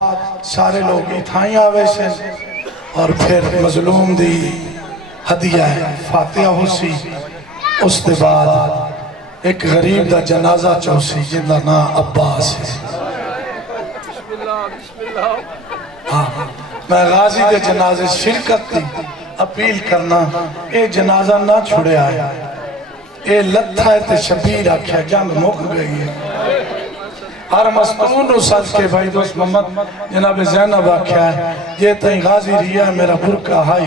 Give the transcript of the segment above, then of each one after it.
سارے لوگ اتھائیں آوے سے اور پھر مظلوم دی ہدیہ فاتحہ ہو سی اس دے بعد ایک غریب دا جنازہ چوسی جن دا نا عباس ہے میں غازی دے جنازے شرکت دی اپیل کرنا اے جنازہ نہ چھڑے آئے اے لتھا ہے تے شبیر آکھیا جنگ مک گئی ہے ہر مستون و سج کے بھائی دوست محمد جناب زینب آکھیا ہے یہ تائیں غازی ریا ہے میرا برکہ ہائی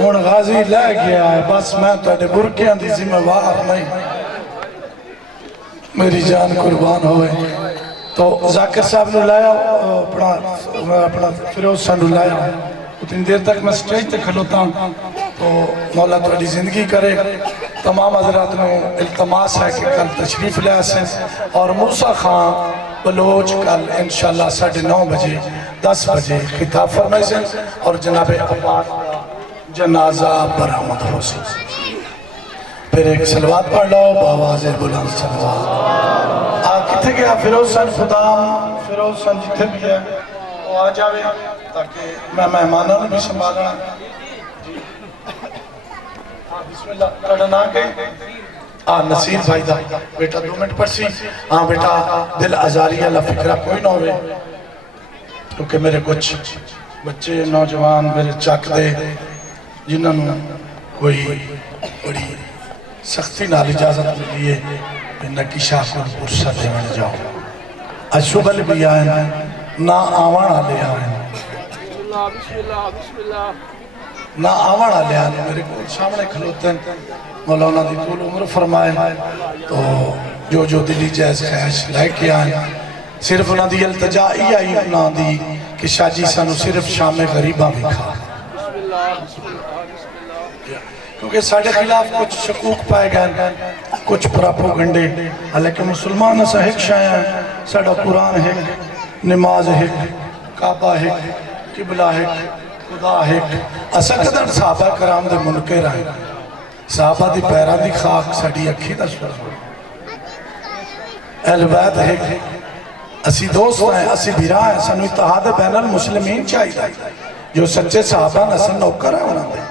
ہون غازی لے گیا ہے بس میں تاڑے برکیاں دی ذمہ وار نہیں میری جان قربان ہوئے تو ذاکر صاحب نے لایا اپنا فیروز صاحب نے لایا اتنی دیر تک میں سٹیج تے کھلوتا ہوں تو مولا تھوڑی زندگی کرے تمام حضرات نے التماس ہے کہ کل تشریف لے آسیں اور موسیٰ خان بلوچ کل انشاءاللہ 9:30 بجے 10 بجے خطاب فرمائے سے اور جناب عباس جنازہ برآمد ہو سے پھر ایک سلوات پڑھ لو بآواز بلند سلوات کتھے گیا فیروز صاحب خدام فیروز صاحب جتھے بھی ہے وہ آ جاوے تاکہ میں مہمانوں نے بھی سنبھالنا بسم اللہ پڑھنا گئے نصیر بھائی دا بیٹا 2 منٹ پڑھ سی بیٹا دل ازاری اللہ فکرہ کوئی نہ ہوئے کیونکہ میرے کچھ بچے نوجوان میرے چاک دے جنہوں نے کوئی بڑی سختی نال اجازت لیے نکی شاہ کو پرسہ دے من جاؤ اشوبل بھی آئے نہ آوان آلے آئے نہ آوان آلے آئے میرے کو سامنے کھلوتے ہیں مولانا دی طول عمر فرمائے تو جو دلی جیس خیش لائے کے آئے صرف انہاں دی التجائی آئی انہاں دی کہ شاہ جی سانو صرف شام غریبہ بھی کھا کیونکہ ساڑھے خلاف کچھ شکوک پائے گئے کچھ پراپوگنڈے حالانکہ مسلمان ایسا ایک شاہ ہیں ساڑھا قرآن ہے نماز ہے کعبہ ہے قبلہ ہے خدا ہے ایسا قدر صحابہ کرام دے منکر آئے صحابہ دی پیران دی خاک ساڑھی اکھی دا سورا اہل بیت ہے اسی دوست ہیں اسی بھیرا ہیں سنو اتحاد بین المسلمین چاہیے جو سچے صحابہ نسل نوکر ہیں انہوں نے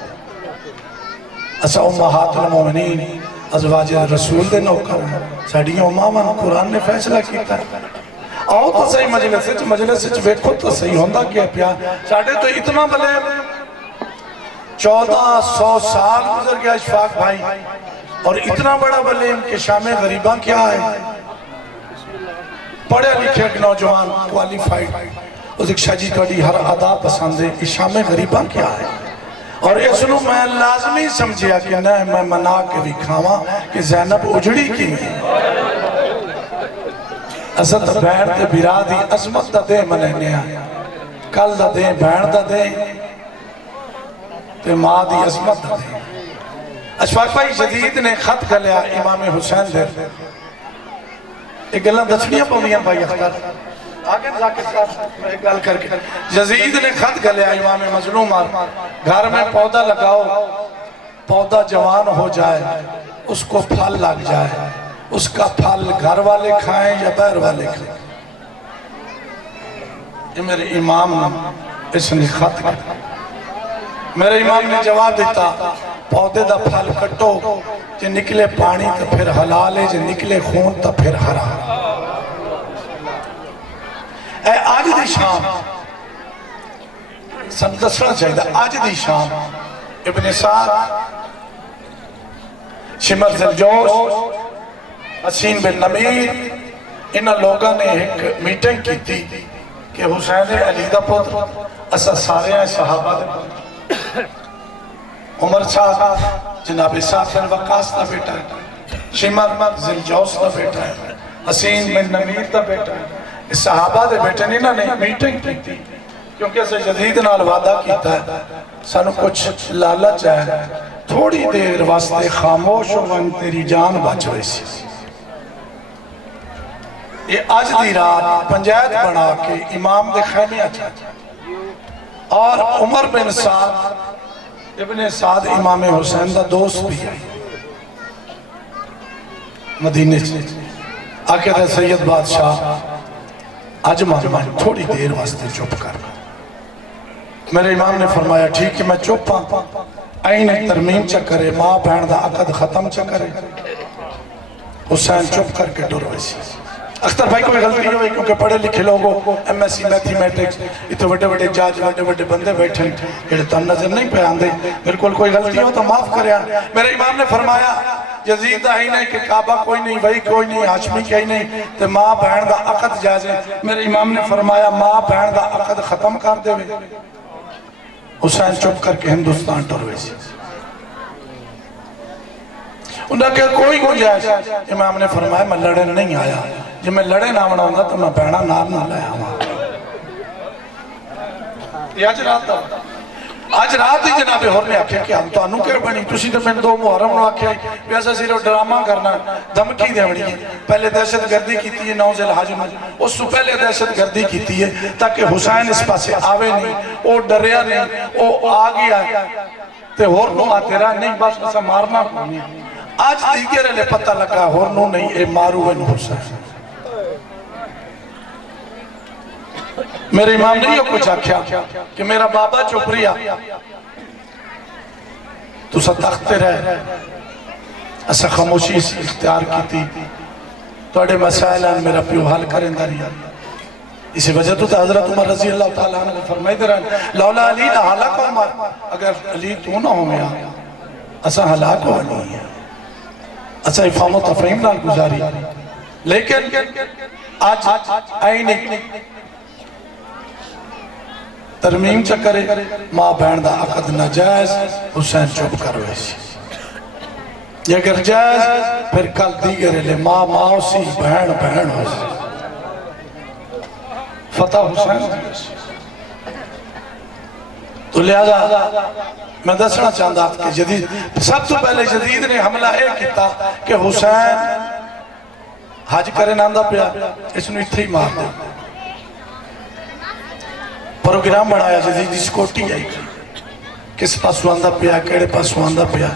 اسا امہات المومنین ازواج رسول دے نوکر ہیں ساڑھی امامہ قرآن نے فیصلہ کیتا ہے آؤ تو صحیح مجلس سے ویکھو تو صحیح ہوندہ کیا پیا ساڑھے تو اتنا بلے 1400 سال گزر گیا اشفاق بھائی اور اتنا بڑا بلے ان کے شام غریبہ کیا ہے پڑھے لکھے ایک نوجوان کوالیفائیڈ اس ایک شاجی توڑی ہر ادا پسند ہے شام غریبہ کیا ہے اور اس لئے میں لازمی سمجھیا کہ نہ میں منا کے بھی کھاواں کہ زینب اجڑی کی نہیں اسد بین دے بیرا دی عظمت دا دے منہنے آیا کل دا دے بین دا دے تے ماں دی عظمت دا دے اشفاق بھائی جدید نے خط گلیا امام حسین دے ایک گلہ دسنیاں پولیاں بھائی اختر آگے ذاکر صاحب میں ایک گل کر کے جزید نے خط گلیا امام مظلوم گھر میں پودا لگاؤ پودا جوان ہو جائے اس کو پھل لگ جائے اس کا پھل گھر والے کھائیں یا بیر والے کھائیں یہ میرے امام نے اس نے خط کیا میرے امام نے جواب دیتا پودے دا پھل کٹو جو نکلے پانی تا پھر حلال ہے جو نکلے خون تا پھر حرام اے آج دی شام سب دسنا چاہیے آج دی شام ابن سعد شمر زلجوش حسین بن نمیر انہا لوگاں نے ایک میٹنگ کی تھی کہ حسین علی دا پتر اسا سارے ہیں صحابہ دے عمر صاحب جناب صاحب بن وقاص دا بیٹا ہے شمر زلجوش دا بیٹا ہے حسین بن نمیر دا بیٹا ہے اس صحابہ دے بیٹے نے انہوں نے میٹنگ کی تھی کیونکہ اسے جدید نال وعدہ کیتا ہے سانو کچھ لالچ ہے تھوڑی دیر واسطے خاموش ہوئن تیری جان بچ ویسی یہ آج دی رات پنجایت بنا کے امام دے خیمے اچھا اور عمر بن سعد ابن سعد امام حسین دا دوست بھی ہے مدینے سے آکے دے سید بادشاہ آج ماں تھوڑی دیر واسطے چپ کر. میرے امام نے فرمایا ٹھیک ہے میں چپ ہاں. این ترمیم چکرے ماں بہن دا عقد ختم چکرے. حسین چپ کر کے ڈر ویسی. اختر بھائی کوئی غلطی ہوئی کیونکہ پڑھے لکھے لوگوں ایم ایس سی میتھمیٹکس اتنے بڑے بڑے جاج بڑے بڑے بندے بیٹھے جڑے تو نظر نہیں پہ آندے. بالکل کوئی غلطی ہو تو معاف کرے. میرے امام نے فرمایا یزید دا ہی نہیں کہ کعبہ کوئی نہیں وہی کوئی نہیں ہاشمی کہیں نہیں تے ماں بہن دا عقد جائزے. میرے امام نے فرمایا ماں بہن دا عقد ختم کر دے. حسین چپ کر کے ہندوستان ٹر ویسی. انہوں نے کہا کوئی گنجائش. امام نے فرمایا میں لڑے نہیں آیا. جب میں لڑے نہ بنا ہوں تو میں بہنا نال نہ لیا ہوں. یہ آج رات ہی جناب ہور نے آکھیا کہ ہم تو انہوں کے بنی تسی تو میں دو محرم نے آکھیا ہے ایسا صرف ڈرامہ کرنا دھمکی دیونی ہے. پہلے دہشت گردی کیتی ہے 9 ذی الحج میں. اس سے پہلے دہشت گردی کیتی ہے تاکہ حسین اس پاسے آوے نہیں. وہ ڈریا نہیں وہ آ گیا تے ہور نو آتے رہا نہیں بس اسا مارنا نہیں. آج دیگر لے پتہ لگا ہور نو نہیں اے مارو ان حسین. میرے امام نے یہ کچھ آکھیا کہ میرا بابا چپ رہا تو سا تختے رہے ایسا خاموشی سے اختیار کی تھی توڑے مسائل ہیں میرا پیو حل کریں داری. اسی وجہ تو حضرت عمر رضی اللہ تعالیٰ عنہ فرمائی دے رہے لولا علی نہ حلاک عمر. اگر علی تو نہ ہو گیا ایسا حلاک ہو نہیں ہے. ایسا افہام و تفہیم نال گزاری. لیکن آج آئینی ترمیم چکرے ماں بہن دا عقد ناجائز. حسین چپ کر ویسی. یہ اگر جائز پھر کل دیگر لے ماں ماں سی بہن بہن ہو سی. فتح حسین دیسی. تو لہذا میں دسنا چاہتا کہ جدید سب تو پہلے جدید نے حملہ ایک کیتا کہ حسین حج کرے ناندہ پیا اس نے اتھے ہی مار دے. پروگرام بنایا جدید اس کوٹی آئی کس پاس واندہ پیا کیڑے پاس واندہ پیا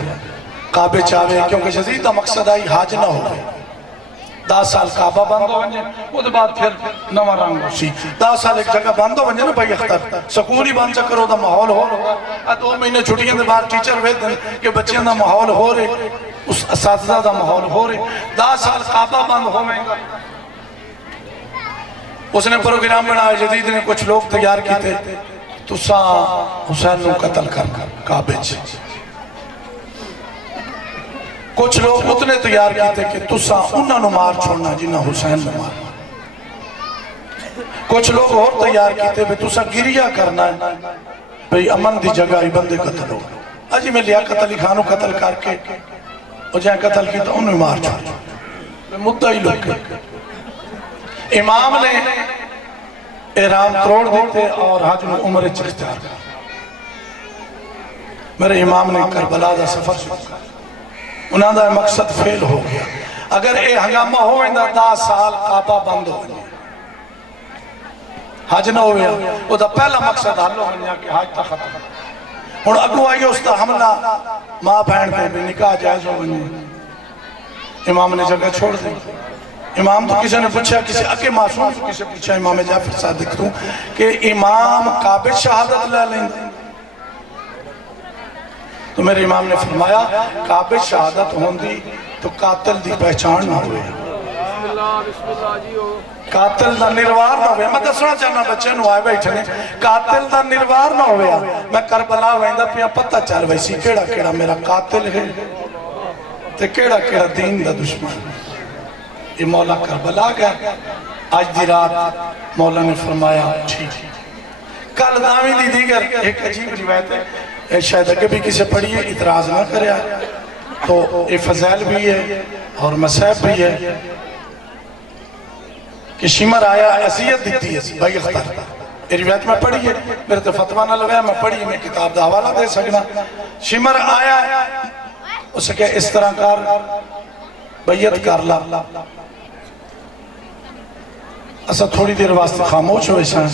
کعبے چاہوے کیونکہ جدید دا مقصد آئی حاج نہ ہو گئے. 10 سال کعبہ بند ہو ونجے وہ دے بعد پھر نواں رنگ ہو سی. 10 سال ایک جگہ بند ہو ونجے نا بھائی اختر سکولی بند چکر ہو دا ماحول ہو رہا. 2 مہینے چھٹیاں دے بعد ٹیچر وید دیں کہ بچیاں دا ماحول ہو رہے اس اساتذہ دا ماحول ہو رہے. 10 سال کعبہ بند ہو میں گا. اس نے پروگرام بنایا جدید نے کچھ لوگ تیار کی تھے تو حسین نو قتل کر کعبے چھے. کچھ لوگ اتنے تیار کی تھے کہ تسا انہاں نو مار چھوڑنا جنہ حسین نو مار. کچھ لوگ اور تیار کی تھے تسا گریہ کرنا ہے بھئی امن دی جگہ ہی بندے قتل ہو. اجی میں لیاقت علی خانو قتل کر کے اور جہاں قتل کی تو انہوں مار چھوڑ مدعی لوگ کے. امام نے احرام توڑ دیتے اور حج میں عمر اختیار کر. میرے امام نے کربلا دا سفر شروع کر. انہاں دا مقصد فیل ہو گیا. اگر اے ہنگامہ ہو اندہ 10 سال کعبہ بند ہو گیا حج نہ ہو گیا. وہ دا پہلا مقصد حل ہو گیا کہ حج تا ختم. اور اگو آئی اس دا حملہ ماں بہن پہ بھی نکاح جائز ہو گیا. امام نے جگہ چھوڑ دی. امام تو کسی نے پوچھا کسی اکے معصوم تو کسی پوچھا امام جعفر صادق تو کہ امام قابل شہادت لے لیں. تو میرے امام نے فرمایا قابل شہادت ہوندی تو قاتل دی پہچان نہ ہوئے. قاتل دا نروار نہ ہوئے. میں دسنا چاہنا بچے نو آئے بیٹھنے قاتل دا نروار نہ ہوئے. میں کربلا ویندہ پیا پتہ چل ویسی کیڑا کیڑا میرا قاتل ہے تے کیڑا کیڑا دین دا دشمن. یہ مولا کربلا گیا. آج دی رات مولا نے فرمایا ٹھیک. کل دامی دی دیگر ایک عجیب روایت ہے شاید اگر بھی کسی پڑھی ہے اعتراض نہ کرے تو یہ فضائل بھی ہے اور مسائب بھی ہے کہ شمر آیا عصیت دیتی ہے بھائی اختر. یہ روایت میں پڑھی ہے میرے تو فتوہ نہ لگایا میں پڑھی ہے میں کتاب دا حوالہ دے سکنا. شمر آیا اسے کہ اس طرح کار بیعت کر لا. اسا تھوڑی دیر واسطے خاموش ہوئے سن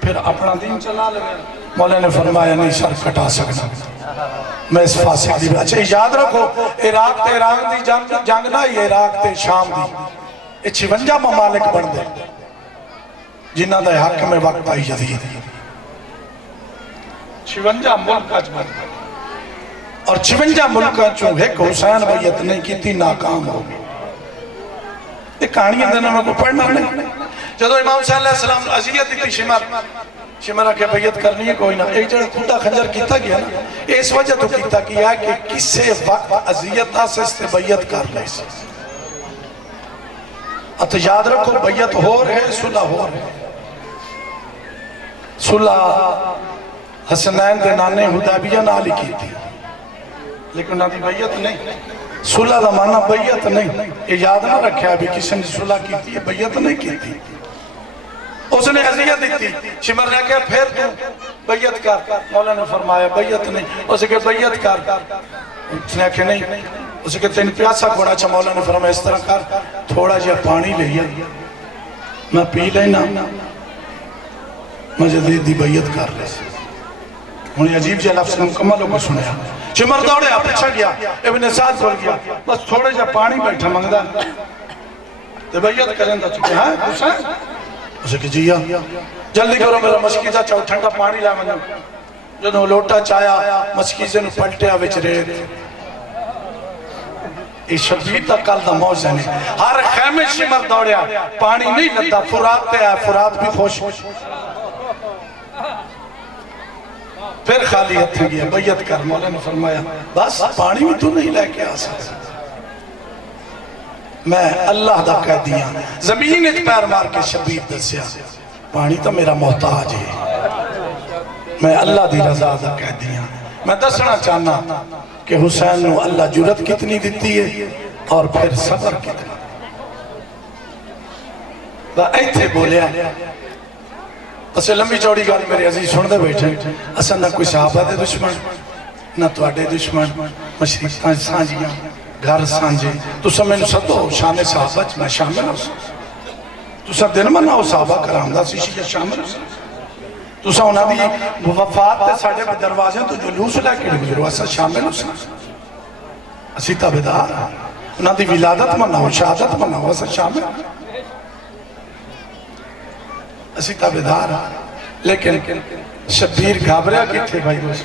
پھر اپنا دین چلا لگا. مولا نے فرمایا نہیں سر کٹا سکنا میں اس فاسق دی. اچھا یاد رکھو عراق تے ایران دی جنگ نہ ہی عراق تے شام دی. یہ 56 ممالک بن دے. جنہ دا حق میں وقت آئی یزید 56 ملک اور 56 ملکاں چوں ایک حسین بیعت نہیں کی تھی ناکام ہو گئی. یہ کہانیاں دینا میں کو پڑھنا نہیں. جدو امام صلی اللہ علیہ وسلم عذیت دیتی شمرہ کے بیعت کرنی ہے کوئی نہ ایک جڑا کھٹا خنجر کیتا گیا نا اس وجہ تو کیتا گیا کہ کسے وقت عذیت آسے سے بیعت کر لے سے. اتو یاد رکھو بیعت ہو رہے صلح ہو رہے. صلح حسنین دے نانے حدیبیہ نالی کی تھی لیکن نہ دی بیعت نہیں. صلح دا معنی بیعت نہیں. یہ یاد نہ رکھے ابھی کسی نے صلح کی تھی بیعت نہیں کی تھی. اس نے عذیت دیتی شمر نے کہا پھر تو بیعت کر. مولا نے فرمایا بیعت نہیں. اس نے کہا بیعت کر. اس نے کہا نہیں. اس نے کہا تین پیاسا گھوڑا چھا. مولا نے فرمایا اس طرح کر تھوڑا جا پانی لیا میں پی لینا میں جدید دی بیعت کر لے سے. انہیں عجیب جا لفظ مکملوں کو سنیا. شمر دوڑے آپ پچھا گیا ابن سعد بول گیا بس تھوڑے جا پانی بیٹھا منگدہ تو بیعت کریں دا چکے ہاں حسین. اسے کہ جی جلدی کرو میرا مسکیزہ چاہو ٹھنڈا پانی لائے منو. جنہوں لوٹا چایا مسکیزے نو پلٹیا وچ ریت. یہ شبیر تا کل دا موزہ نہیں. ہر خیمے شمر دوڑیا پانی نہیں لتا فرات پہ آیا فرات بھی خوش. پھر خالی ہتھ گیا بیعت کر. مولا نے فرمایا بس پانی بھی تو نہیں لے کے آ سکتا میں اللہ دا کہہ دیا. زمین ایک پیر مار کے شبیر دسیا پانی تو میرا محتاج ہے میں اللہ دی رضا دا کہہ دیا. میں دسنا چاہنا کہ حسین نو اللہ جرت کتنی دیتی ہے اور پھر صبر کتنا. وہ ایتھے بولیا اسے لمبی چوڑی گال میرے عزیز سن دے بیٹھے اسے نہ کوئی صحابہ دے دشمن نہ توڑے دشمن مشرقہ سانجیاں گھر سانجے تو سب میں سدو شان صحابہ میں شامل ہو سکتا تو سب دن میں نہ ہو صحابہ کرام دا سیشی شامل ہو سکتا تو سب انہاں دی وفات تے ساڑھے پہ دروازے تو جلوس لے کے گزرو اسا شامل ہو سکتا اسی تابدار انہاں دی ولادت میں نہ ہو شہادت میں نہ ہو اسا شامل ہو اسی تابدار لیکن شبیر گھابریا کی تھے بھائی دوست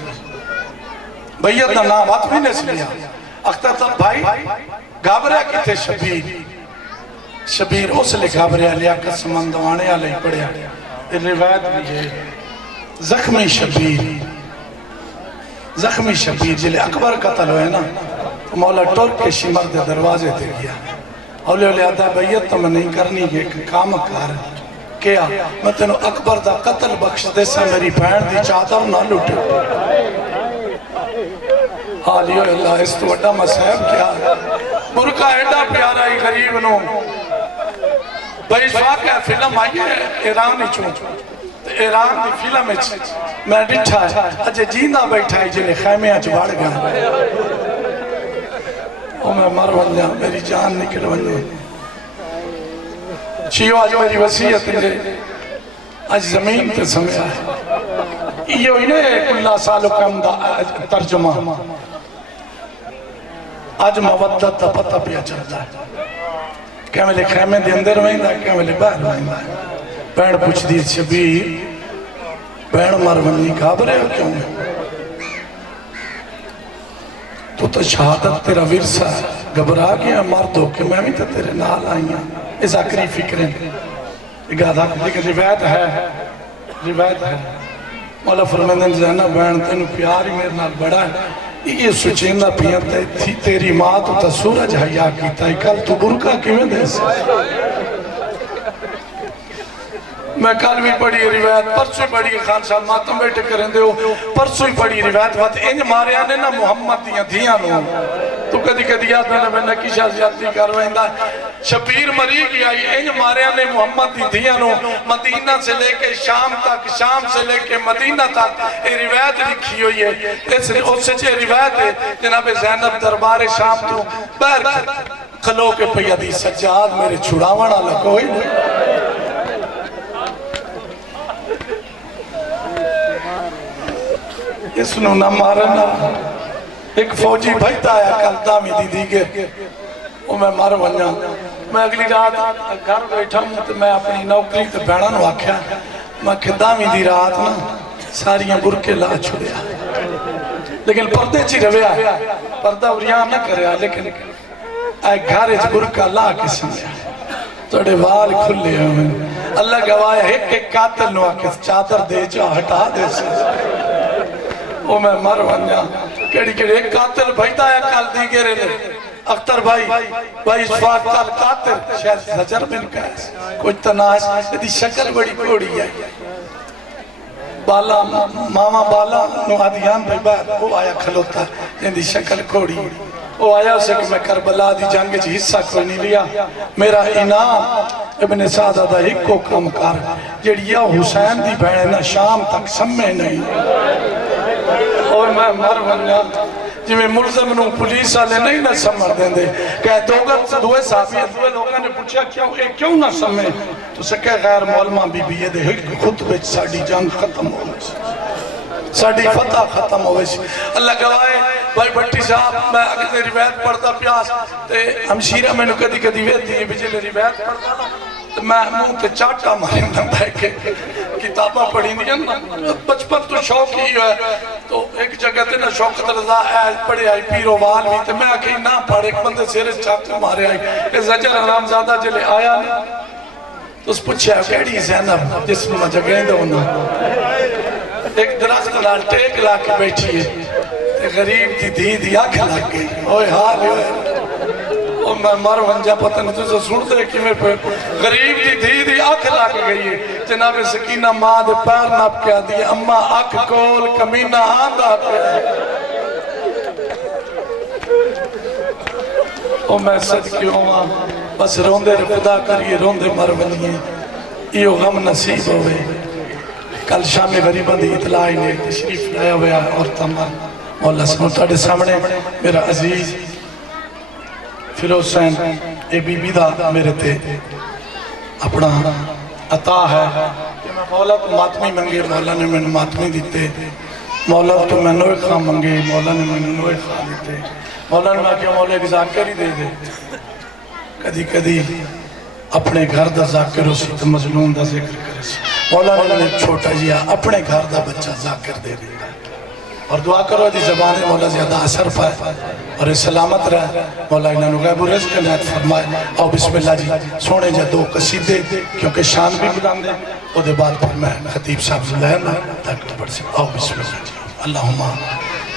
بیعت نہ نامات بھی نہیں سلیا اختر تب بھائی گھابریا کی تھے شبیر اس لئے گھابریا لیا قسمان دوانے آلے پڑیا روایت بھی ہے زخمی شبیر جلے اکبر قتل ہوئے نا مولا ٹرک کے شمر دے دروازے دے گیا اولیاء آدھا بیعت تو میں نہیں کرنی ہے کام کار کیا میں تینوں اکبر دا قتل بخش دے سے میری بہن دی چادر نہ لٹے. حالیو اللہ اس تو وڈا مسائب کیا برکہ ایڈا پیارا ہی غریب نو بھائی واقعہ فلم آئی ہے ایرانی چون ایران دی فلم میں ڈٹھا ہے اجھے جیندہ بیٹھا ہے جنہیں خیمے آج بڑھ گیا او میں مر ونجا میری جان نکل ونجا شیو آج میری وسیعت ہے آج زمین تے سمجھا ہے یہ انہیں کلہ سالوں کم دا ترجمہ آج مودت تا پتہ پیا چلتا ہے کیا میں لے خیمے دے اندر وائندہ کیا میں لے باہر وائندہ پیڑ پوچھ دی شبیر پیڑ مر ونی گھابرے ہو کیوں تو شہادت تیرا ورثہ گھبرا گیا مر دو کہ میں بھی تو تیرے نال آئیاں اس آخری فکریں لیکن روایت ہے مولا فرمیندن زینہ بہن تینو پیار ہی میرے نال بڑا ہے یہ سچیندہ پیانتا ہے تیری ماں تو تا سورج حیاء کیتا ہے کل تو برکہ کیوں دے سے میں کل بھی پڑھی روایت پرسوئی پڑھی خان صاحب ماتم بیٹھے کریں دے ہو پرسوئی پڑھی روایت بات انج مارے آنے نا محمد دیاں دھیاں نو تو کدی کدی یاد میں نے کشا زیادتی کروائندہ شبیر مری گیا انج مارے آنے محمد دی دھیاں نو مدینہ سے لے کے شام تک شام سے لے کے مدینہ تک یہ روایت لکھی ہوئی ہے اس سے جو روایت ہے جناب زینب دربار شام تو بہر کھلو کے پیدی سجاد میرے چھڑاونا لکوئی اس نو نہ مارنا ایک فوجی بھائیتا ہے کل دامی دی دیگر وہ میں مار ونجا میں اگلی رات گھر بیٹھا ہوں تو میں اپنی نوکری تے بہناں نوں آکھیا میں کھداویں دی رات نا ساریاں برکے لا چھڑیا لیکن پردے چی رویا پردہ اریان نہ کریا لیکن اے گھر اچ برکا لا کے سمجھا توڑے وال کھلے ہوئے اللہ گوایا ایک قاتل نو آکے چادر دے جا ہٹا دے سے وہ میں مر ونجا کیڑی کیڑی ایک قاتل بھائیتا ہے کال دی گرے لے اختر بھائی اشفاق کال قاتل شاید زجر بن کیس کوئی تناس دی شکل بڑی کوڑی ہے بالا ماما بالا نو آدیان بھائی بعد وہ آیا کھلوتا جن دی شکل کوڑی وہ آیا اسے کہ میں کربلا دی جنگ جی حصہ کوئی نہیں لیا میرا انعام ابن سعدہ دا ایک کو کم کر جڑیا حسین دی بہنے نہ شام تک سمے نہیں اور میں مر ونیا جی میں ملزم نوں پولیس آلے نہیں نہ سمر دیں دے کہ دوئے صحابی دوئے لوگوں نے پوچھا کیوں نہ سمے تو سکے غیر مولمہ بی بی یہ دے خطبے ساڑی جنگ ختم ہو گئی ساڑی فتح ختم ہو گئی اللہ گوائے بھائی بھٹی صاحب میں اگر روایت پڑھتا پیاس تے ہمشیرہ میں نے کدی کدی ویت دی بجھے روایت پڑھتا تو میں منہ تے چاٹا مارے نہ بیٹھ کے کتابہ پڑھی نہیں نا بچپن تو شوق ہی ہے تو ایک جگہ تے نا شوقت رضا پڑھے آئی پیرو وال بھی تے میں آکے نہ پڑھ ایک بندے سیرے چاٹا مارے آئی کہ زجر حرام زادہ جلے آیا نہیں تو اس پوچھا کیڑی زینب جس میں جگہیں دے ہونا ایک درست لال ٹیک لا کے بیٹھی ہے غریب دی دی دی آنکھ لگ گئی اوہ حال ہوئے اور میں مر ونجا پتہ نہیں تو سن دے کہ میں غریب دی دی دی آنکھ لگ گئی ہے جناب سکینہ ماں دے پیر ناپ کیا دی اممہ آنکھ کول کمینہ آندھا پہ اور میں صدقی ہوں بس روندے خدا کریے روندے مر ونیے یہ غم نصیب ہوئے کل شام غریبہ دی اطلاع نے تشریف لائے ہوئے اور تمام مولا سنوٹاڑے سامنے میرا عزیز فیروز حسین اے بی بی دا میرے تے اپنا عطا ہے کہ میں مولا تو ماتمی منگے مولا نے میں ماتمی دیتے مولا تو میں نوے خواہ منگے مولا نے میں نوے خواہ دیتے مولا نے میں کیا مولا ایک ذاکر ہی دے دے کدی کدی اپنے گھر دا ذاکر اسی تو مظلوم دا ذکر کرے سی مولا نے میں چھوٹا جیا اپنے گھر دا بچہ ذاکر دے دے اور دعا کرو دی زبان مولا زیادہ اثر پائے اور سلامت رہے مولا انہوں غیب و رزق نعت فرمائے اور بسم اللہ جی سونے جا دو قصیدے کیونکہ شان بھی بلان دے اور دے بعد پھر میں خطیب صاحب زلہن تاکہ پڑھ سکتا اور بسم اللہ جی اللہم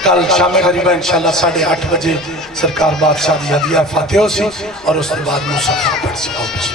کل شام غریبہ انشاءاللہ 8:30 بجے سرکار بادشاہ دی ہدیہ فاتح ہو سی اور اس کے بعد موسیقی پڑھ سکتا اور بسم اللہ